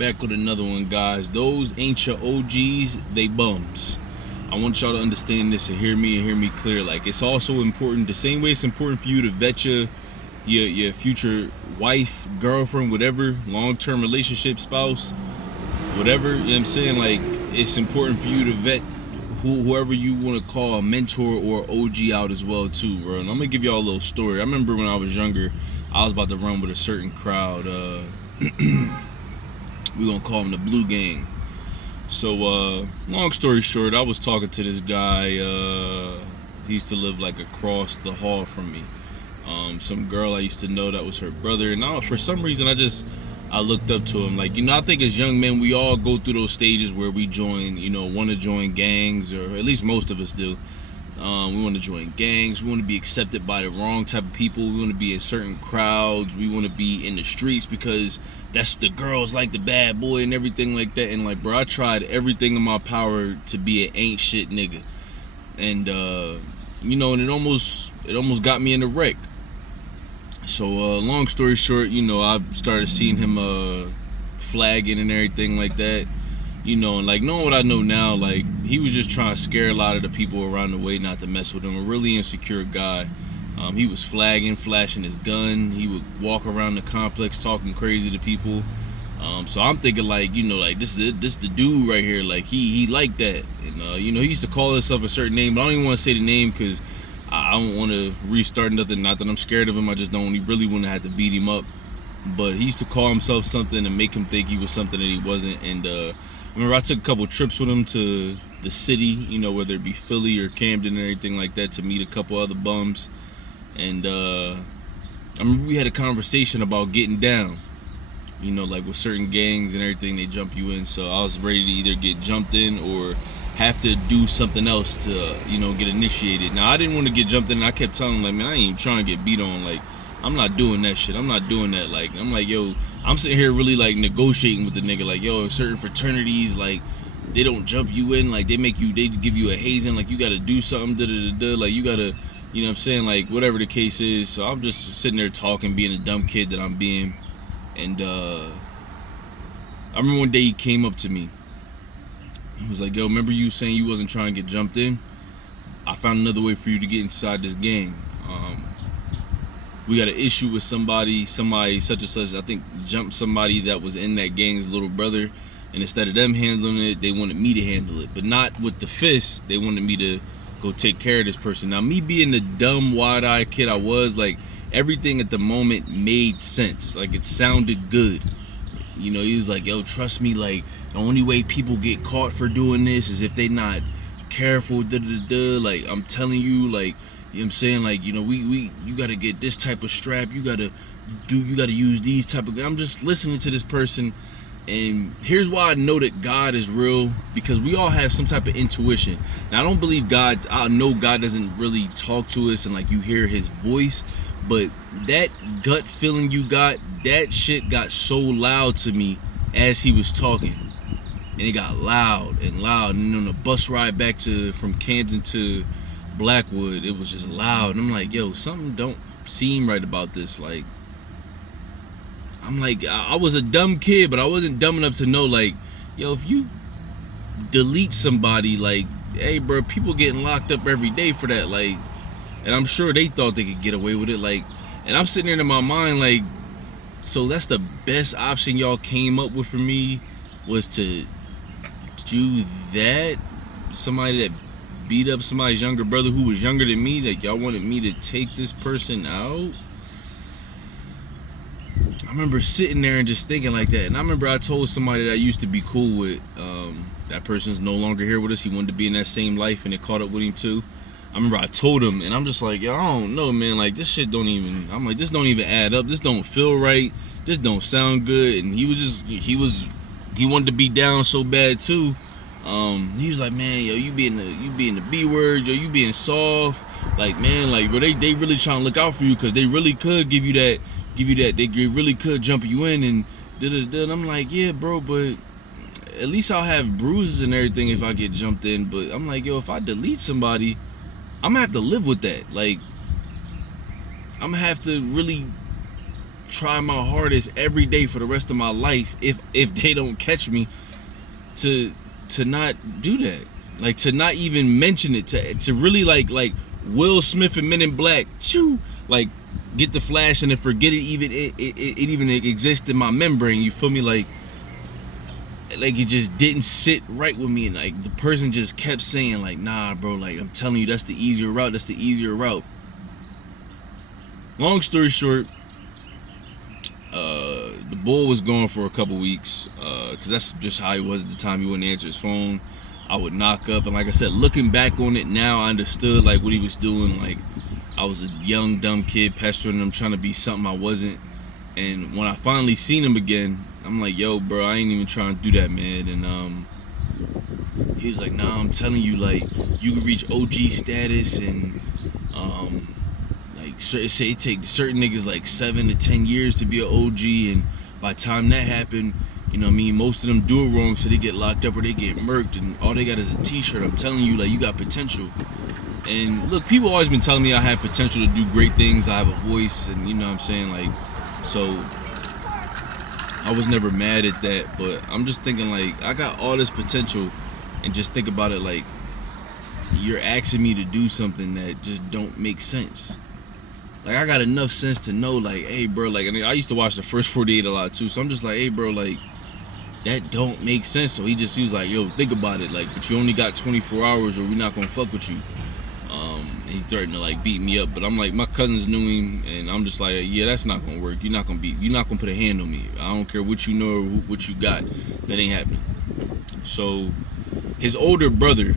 Back with another one, guys. Those ain't your OGs, they bums. I want y'all to understand this and hear me clear. Like, it's also important, the same way it's important for you to vet your future wife, girlfriend, whatever, long-term relationship, spouse, whatever, you know what I'm saying? Like, it's important for you to vet whoever you want to call a mentor or OG out as well too, bro. And I'm gonna give y'all a little story. I remember when I was younger, I was about to run with a certain crowd. We're gonna call him the Blue Gang. So long story short, I was talking to this guy. He used to live like across the hall from me. Some girl I used to know, that was her brother, and for some reason I looked up to him. Like, you know, I think as young men we all go through those stages where we join, you know, want to join gangs, or at least most of us do. We want to join gangs. We want to be accepted by the wrong type of people. We want to be in certain crowds. We want to be in the streets because that's the girls like the bad boy and everything like that. And like, bro, I tried everything in my power to be an ain't shit nigga, and you know, and it almost got me in a wreck. So long story short, you know, I started seeing him flagging and everything like that, you know, and like knowing what I know now, like he was just trying to scare a lot of the people around the way not to mess with him. A really insecure guy. He was flagging, flashing his gun. He would walk around the complex talking crazy to people. So I'm thinking, like, you know, like this the dude right here, like he liked that. And you know, he used to call himself a certain name, but I don't even want to say the name because I don't want to restart nothing. Not that I'm scared of him, I just don't really want to have to beat him up. But he used to call himself something and make him think he was something that he wasn't. And I remember I took a couple trips with him to the city, you know, whether it be Philly or Camden or anything like that, to meet a couple other bums. And I remember we had a conversation about getting down, you know, like with certain gangs and everything, they jump you in. So I was ready to either get jumped in or have to do something else to, you know, get initiated. Now, I didn't want to get jumped in. I kept telling him, like, man, I ain't even trying to get beat on. Like, I'm not doing that shit. I'm not doing that. Like, I'm like, yo, I'm sitting here really like negotiating with the nigga. Like, yo, in certain fraternities, like, they don't jump you in. Like, they give you a hazing. Like, you got to do something. Like, you got to, you know what I'm saying? Like, whatever the case is. So I'm just sitting there talking, being a dumb kid that I'm being. And I remember one day he came up to me. He was like, yo, remember you saying you wasn't trying to get jumped in? I found another way for you to get inside this gang. We got an issue with somebody such and such, I think jumped somebody that was in that gang's little brother, and instead of them handling it, they wanted me to handle it, but not with the fist. They wanted me to go take care of this person. Now, me being the dumb, wide-eyed kid I was, like, everything at the moment made sense. Like, it sounded good. You know, he was like, yo, trust me, like, the only way people get caught for doing this is if they not careful, like, I'm telling you, like, you know what I'm saying, like, you know, you gotta get this type of strap, you gotta use these type of, I'm just listening to this person. And here's why I know that God is real, because we all have some type of intuition. Now, I don't believe God, I know God doesn't really talk to us and like you hear his voice, but that gut feeling you got, that shit got so loud to me as he was talking. And it got loud and loud. And on the bus ride back from Camden to Blackwood, it was just loud. And I'm like, yo, something don't seem right about this. Like, I'm like, I was a dumb kid, but I wasn't dumb enough to know, like, yo, if you delete somebody, like, hey, bro, people getting locked up every day for that. Like, and I'm sure they thought they could get away with it. Like, and I'm sitting there in my mind, like, so that's the best option y'all came up with for me, was to do that? Somebody that beat up somebody's younger brother who was younger than me, like, y'all wanted me to take this person out? I remember sitting there and just thinking like that. And I remember I told somebody that I used to be cool with, that person's no longer here with us. He wanted to be in that same life, and it caught up with him too. I remember I told him, and I'm just like, yo, I don't know, man, like, this shit don't even, I'm like, this don't even add up, this don't feel right, this don't sound good. And he wanted to be down so bad too. He was like, man, yo, you being the B word, yo, you being soft, like, man, like, bro, they really trying to look out for you, because they really could give you that, they really could jump you in and and I'm like, yeah, bro, but at least I'll have bruises and everything if I get jumped in. But I'm like, yo, if I delete somebody, I'm gonna have to live with that. Like, I'm gonna have to really try my hardest every day for the rest of my life, if they don't catch me, to not do that. Like, to not even mention it, to really like Will Smith and Men in Black, like get the flash and then forget it even exists in my membrane. You feel me? Like it just didn't sit right with me, and like the person just kept saying like, nah bro, like I'm telling you, that's the easier route. Long story short, the bull was gone for a couple weeks, because that's just how he was at the time. He wouldn't answer his phone. I would knock up, and like I said, looking back on it now, I understood like what he was doing. Like, I was a young dumb kid pestering him, trying to be something I wasn't. And when I finally seen him again, I'm like, yo bro, I ain't even trying to do that, man. And he was like, nah, I'm telling you, like, you can reach OG status, and like say it take certain niggas like 7 to 10 years to be an OG, and by the time that happened, you know what I mean, most of them do it wrong, so they get locked up or they get murked, and all they got is a t-shirt. I'm telling you, like, you got potential. And look, people always been telling me I have potential to do great things. I have a voice, and you know what I'm saying, like, so I was never mad at that. But I'm just thinking, like, I got all this potential, and just think about it, like, you're asking me to do something that just don't make sense. Like, I got enough sense to know, like, hey bro, like, and I used to watch the first 48 a lot too, so I'm just like, hey bro, like, that don't make sense. So he was like, yo, think about it, like, but you only got 24 hours or we not gonna fuck with you. And he threatened to like beat me up, but I'm like, my cousins knew him, and I'm just like, yeah, that's not gonna work. You're not gonna put a hand on me. I don't care what you know or what you got, that ain't happening. So his older brother,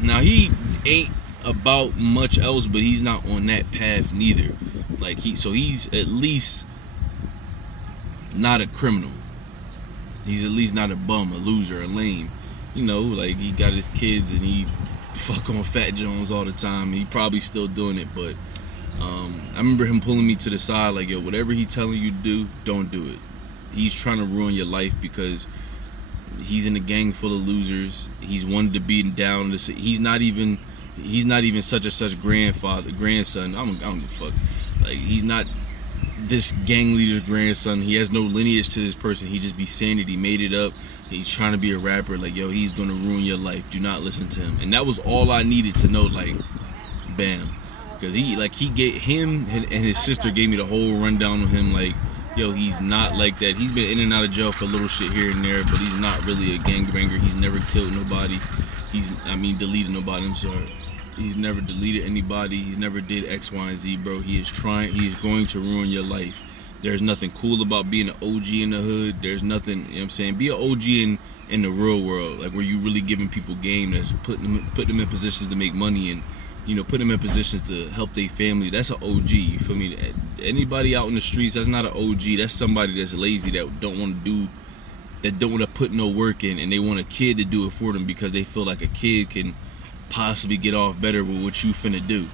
now he ain't about much else, but he's not on that path neither. Like, he's at least not a criminal. He's at least not a bum, a loser, a lame. You know, like, he got his kids and he fuck on Fat Jones all the time. He probably still doing it, but I remember him pulling me to the side like, yo, whatever he telling you to do, don't do it. He's trying to ruin your life because he's in a gang full of losers. He's wanted to beat him down. He's not even such and such grandson. I don't give a fuck. Like, he's not this gang leader's grandson. He has no lineage to this person. He just be saying it. He made it up. He's trying to be a rapper. Like, yo, he's gonna ruin your life. Do not listen to him. And that was all I needed to know. Like, bam, because he gave him and his sister gave me the whole rundown of him. Like, yo, he's not like that. He's been in and out of jail for little shit here and there, but he's not really a gangbanger. He's never killed nobody. Deleted nobody. I'm sorry. He's never deleted anybody. He's never did X, Y, and Z, bro. He is going to ruin your life. There's nothing cool about being an OG in the hood. There's nothing, you know what I'm saying? Be an OG in the real world, like, where you really giving people game, that's putting them in positions to make money, and, you know, putting them in positions to help their family. That's an OG, you feel me? Anybody out in the streets, that's not an OG. That's somebody that's lazy, that don't want to put no work in, and they want a kid to do it for them because they feel like a kid can possibly get off better with what you finna do.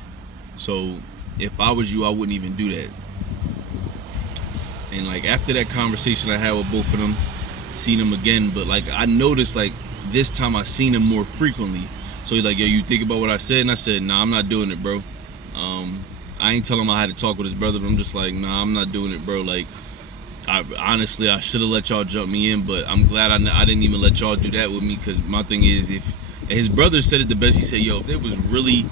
So if I was you, I wouldn't even do that. And like, after that conversation I had with both of them, seen them again, but like, I noticed like this time I seen him more frequently. So he's like, yo, you think about what I said? And I said, nah, I'm not doing it, bro. I ain't telling him I had to talk with his brother, but I'm just like, nah, I'm not doing it, bro. Like, I should have let y'all jump me in, but I'm glad I didn't even let y'all do that with me, because my thing is, if his brother said it the best, he said, yo, if it was really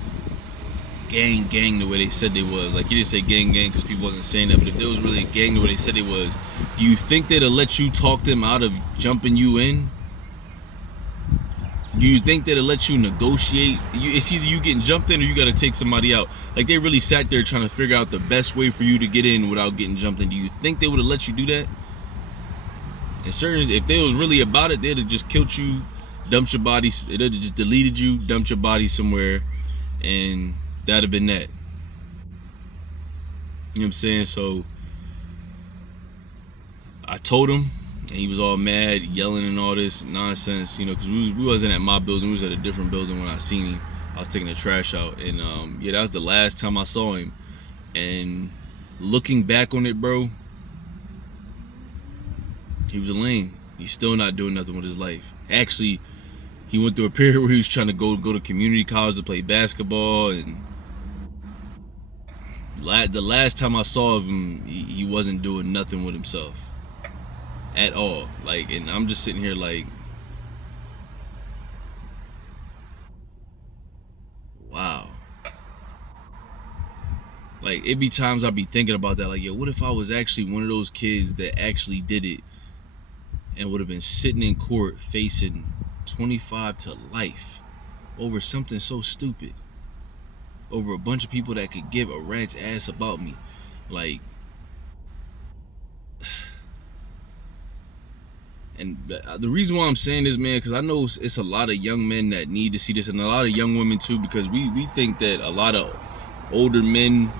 gang the way they said they was, like, he didn't say gang because people wasn't saying that, but if there was really a gang the way they said they was, do you think they'd have let you talk them out of jumping you in? Do you think they'd have let you negotiate? It's either you getting jumped in or you got to take somebody out. Like, they really sat there trying to figure out the best way for you to get in without getting jumped in. Do you think they would have let you do that? And if they was really about it, they'd have just killed you, dumped your body, they'd have just deleted you, dumped your body somewhere, and that'd have been that. You know what I'm saying? So I told him, and he was all mad, yelling and all this nonsense, you know, because we wasn't at my building, we was at a different building when I seen him. I was taking the trash out, and yeah, that was the last time I saw him. And looking back on it, bro, he was a lame. He's still not doing nothing with his life. Actually, he went through a period where he was trying to go to community college to play basketball, and The last time I saw him, he wasn't doing nothing with himself at all. Like, and I'm just sitting here like, wow. Like, it be times I be thinking about that. Like, yo, what if I was actually one of those kids that actually did it and would have been sitting in court facing 25 to life over something so stupid, over a bunch of people that could give a rat's ass about me. Like, and the reason why I'm saying this, man, because I know it's a lot of young men that need to see this, and a lot of young women too, because we think that a lot of older men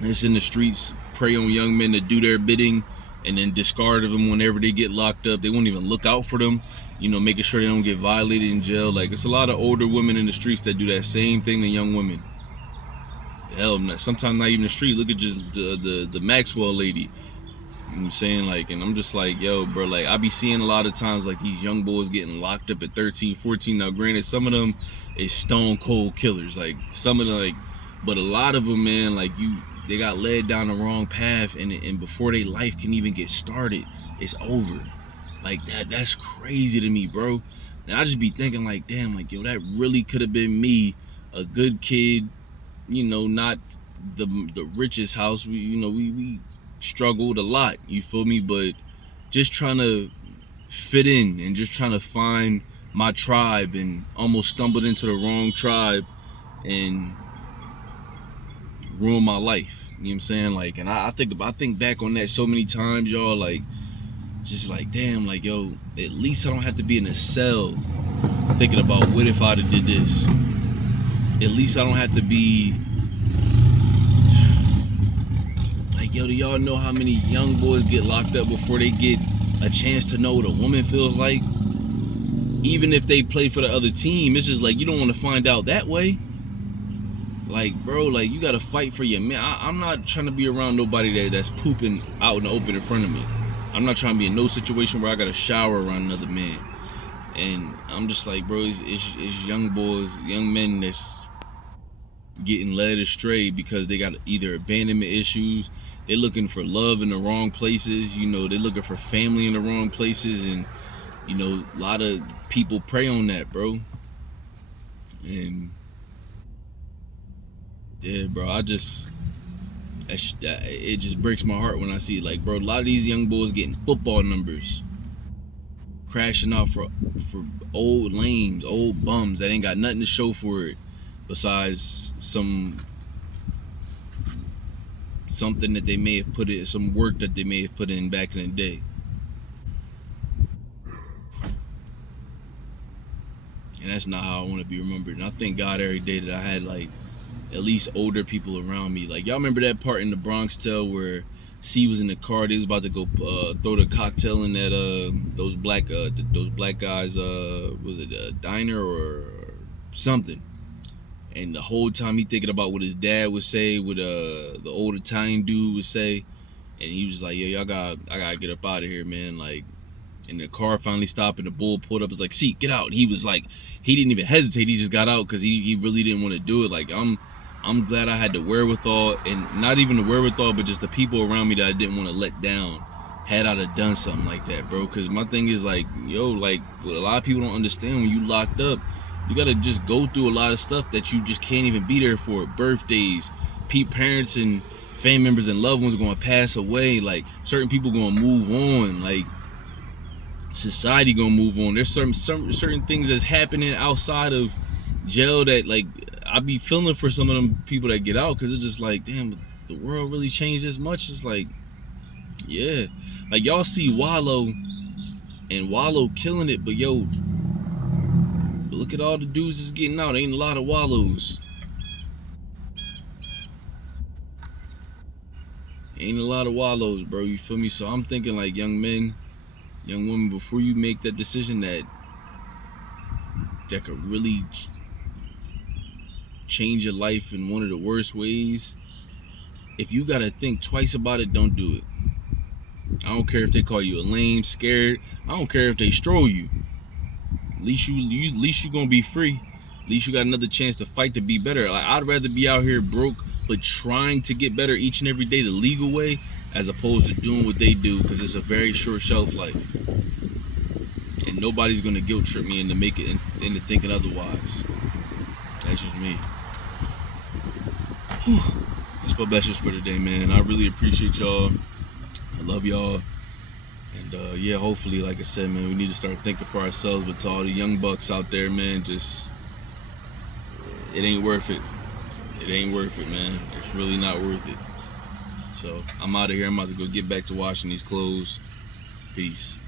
that's in the streets prey on young men to do their bidding and then discard of them whenever they get locked up. They won't even look out for them, you know, making sure they don't get violated in jail. Like, it's a lot of older women in the streets that do that same thing to young women. Hell, sometimes not even the street. Look at just the Maxwell lady. You know what I'm saying? Like, and I'm just like, yo, bro, like, I be seeing a lot of times, like, these young boys getting locked up at 13, 14. Now, granted, some of them is stone cold killers. Like, some of them, like, but a lot of them, man, like, they got led down the wrong path, and before their life can even get started, it's over. Like, that's crazy to me, bro. And I just be thinking, like, damn, like, yo, that really could have been me, a good kid, you know, not the richest house. We struggled a lot, you feel me? But just trying to fit in and just trying to find my tribe, and almost stumbled into the wrong tribe and ruin my life. You know what I'm saying? Like, and I think back on that so many times, y'all. Like, just like, damn, like, yo, at least I don't have to be in a cell thinking about what if I'd have did this. At least I don't have to be like, yo, do y'all know how many young boys get locked up before they get a chance to know what a woman feels like? Even if they play for the other team, it's just like, you don't want to find out that way. Like, bro, like, you gotta fight for your man. I'm not trying to be around nobody that's pooping out in the open in front of me. I'm not trying to be in no situation where I gotta shower around another man. And I'm just like, bro, it's young boys, young men that's getting led astray because they got either abandonment issues, they're looking for love in the wrong places, you know, they're looking for family in the wrong places, and, you know, a lot of people prey on that, bro. And yeah, bro, it just breaks my heart when I see it. Like, bro, a lot of these young boys getting football numbers, crashing out for old lames, old bums that ain't got nothing to show for it besides something that they may have put in, some work that they may have put in back in the day. And that's not how I want to be remembered. And I thank God every day that I had, like, at least older people around me. Like, y'all remember that part in the Bronx Tale where C was in the car, they was about to go throw the cocktail in that those black guys, was it a diner or something? And the whole time he thinking about what his dad would say, what the old Italian dude would say, and he was just like, yo, I gotta get up out of here, man. Like, and the car finally stopped, and the bull pulled up. It's like, see, get out. And he was like, he didn't even hesitate. He just got out because he really didn't want to do it. Like, I'm glad I had the wherewithal, and not even the wherewithal, but just the people around me that I didn't want to let down. Had I have done something like that, bro. Because my thing is, like, yo, like, what a lot of people don't understand, when you locked up, you gotta just go through a lot of stuff that you just can't even be there for. Birthdays, parents and family members and loved ones are gonna pass away. Like, certain people gonna move on. Like, society gonna move on. There's certain things that's happening outside of jail that, like, I be feeling for some of them people that get out, because it's just like, damn, the world really changed this much. It's like, yeah, like, y'all see Wallow and Wallow killing it, but yo, look at all the dudes that's getting out. Ain't a lot of Wallows. Ain't a lot of Wallows, bro. You feel me? So I'm thinking, like, young men, young women, before you make that decision that could really change your life in one of the worst ways, if you gotta think twice about it, don't do it. I don't care if they call you a lame, scared. I don't care if they stroll you. At least you gonna be free. At least you got another chance to fight to be better. Like, I'd rather be out here broke but trying to get better each and every day the legal way, as opposed to doing what they do, because it's a very short shelf life. And nobody's gonna guilt trip me into into thinking otherwise. That's just me. Whew. That's my best for today, man. I really appreciate y'all. I love y'all. And yeah, hopefully, like I said, man, we need to start thinking for ourselves. But to all the young bucks out there, man, just it ain't worth it. It ain't worth it, man. It's really not worth it. So I'm out of here. I'm about to go get back to washing these clothes. Peace.